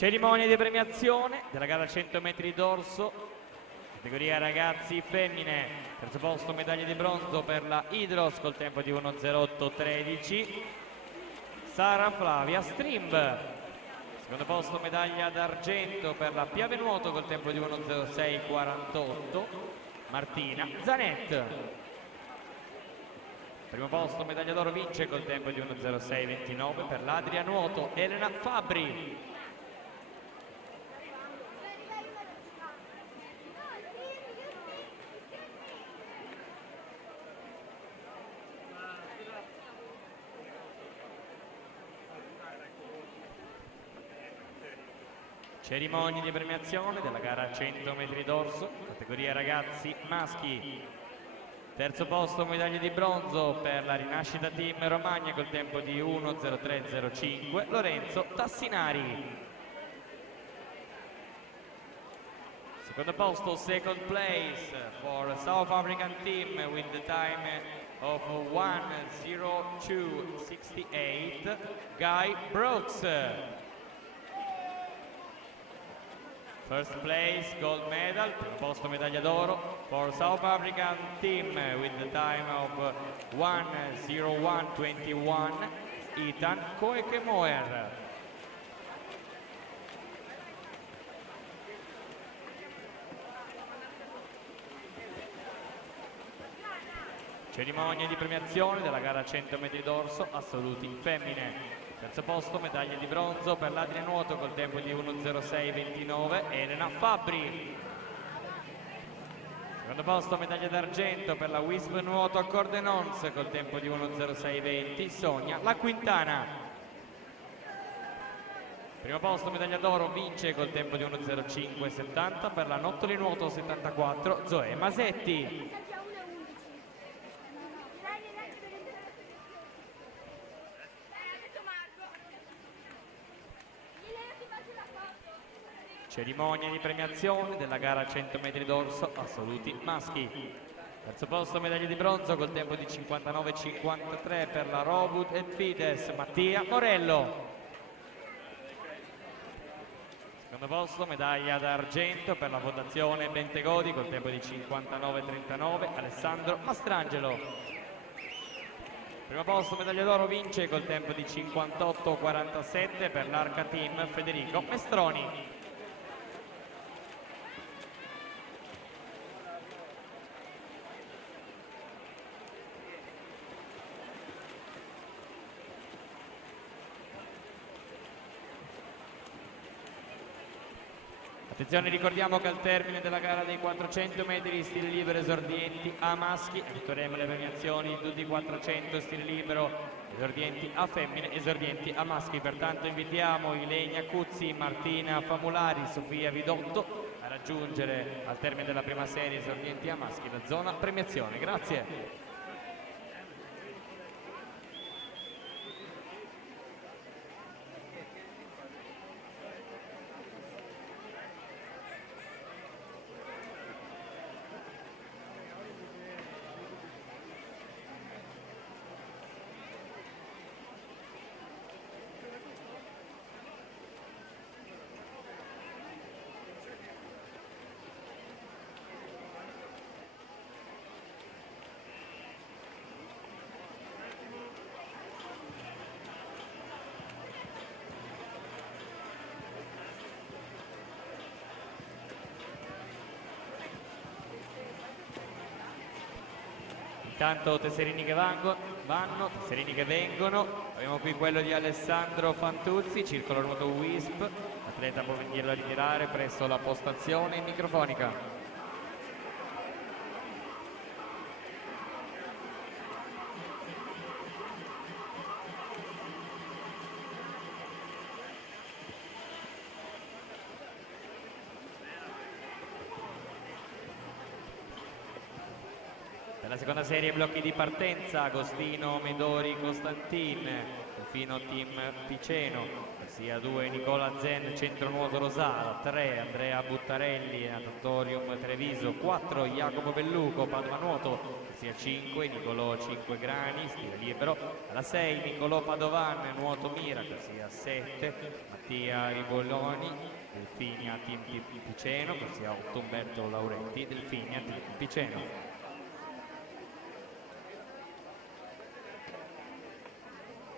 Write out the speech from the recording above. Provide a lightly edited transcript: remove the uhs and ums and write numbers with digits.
Cerimonia di premiazione della gara 100 metri d'orso, categoria ragazzi femmine, terzo posto medaglia di bronzo per la Hydros col tempo di 1:08:13, Sara Flavia Strimb. Secondo posto medaglia d'argento per la Piave Nuoto col tempo di 1:06:48, Martina Zanet. Primo posto medaglia d'oro vince col tempo di 1:06:29 per l'Adria Nuoto, Elena Fabbri. Cerimonia di premiazione della gara 100 metri d'orso, categoria ragazzi maschi. Terzo posto medaglia di bronzo per la Rinascita Team Romagna col tempo di 1:03:05, Lorenzo Tassinari. Secondo posto, second place for South African team with the time of 1:02:68, Guy Brooks. First place, gold medal, primo posto medaglia d'oro for South African team with the time of 1:01:21, Ethan Koekemoer. Cerimonia di premiazione della gara 100 metri d'orso, assoluti femmine. Terzo posto medaglia di bronzo per l'Adria Nuoto col tempo di 1:06:29, Elena Fabbri. Secondo posto medaglia d'argento per la Wisp Nuoto a Cordenons col tempo di 1:06:20, Sonia La Quintana. Primo posto medaglia d'oro vince col tempo di 1:05:70 per la Nottoli Nuoto 74, Zoe Masetti. Cerimonia di premiazione della gara 100 metri d'orso, assoluti maschi. Terzo posto medaglia di bronzo col tempo di 59:53 per la Robut et Fides, Mattia Morello. Secondo posto medaglia d'argento per la Fondazione Bentegodi col tempo di 59:39, Alessandro Mastrangelo. Primo posto medaglia d'oro vince col tempo di 58:47 per l'Arca Team Federico Mestroni. Attenzione, ricordiamo che al termine della gara dei 400 metri stile libero esordienti a maschi effettueremo le premiazioni di tutti i 400 stile libero esordienti a femmine, esordienti a maschi. Pertanto invitiamo Ilenia Cuzzi, Martina Famulari, Sofia Vidotto a raggiungere al termine della prima serie esordienti a maschi la zona premiazione. Grazie. Intanto tesserini che vanno, tesserini che vengono. Abbiamo qui quello di Alessandro Fantuzzi, circolo nuoto Wisp. L'atleta può venirlo a ritirare presso la postazione microfonica. La seconda serie blocchi di partenza, Agostino Medori Costantin, Delfino Team Piceno, sia 2 Nicola Zen, Centro Nuoto Rosara, 3 Andrea Buttarelli, Natatorium Treviso, 4 Jacopo Belluco, Padova Nuoto, sia 5 Nicolò 5 Grani, stile libero, alla 6 Nicolò Padovan, Nuoto Mira, sia 7 Mattia Riboloni, Delfinia Team Piceno, ossia Umberto Lauretti, Delfinia Team Piceno.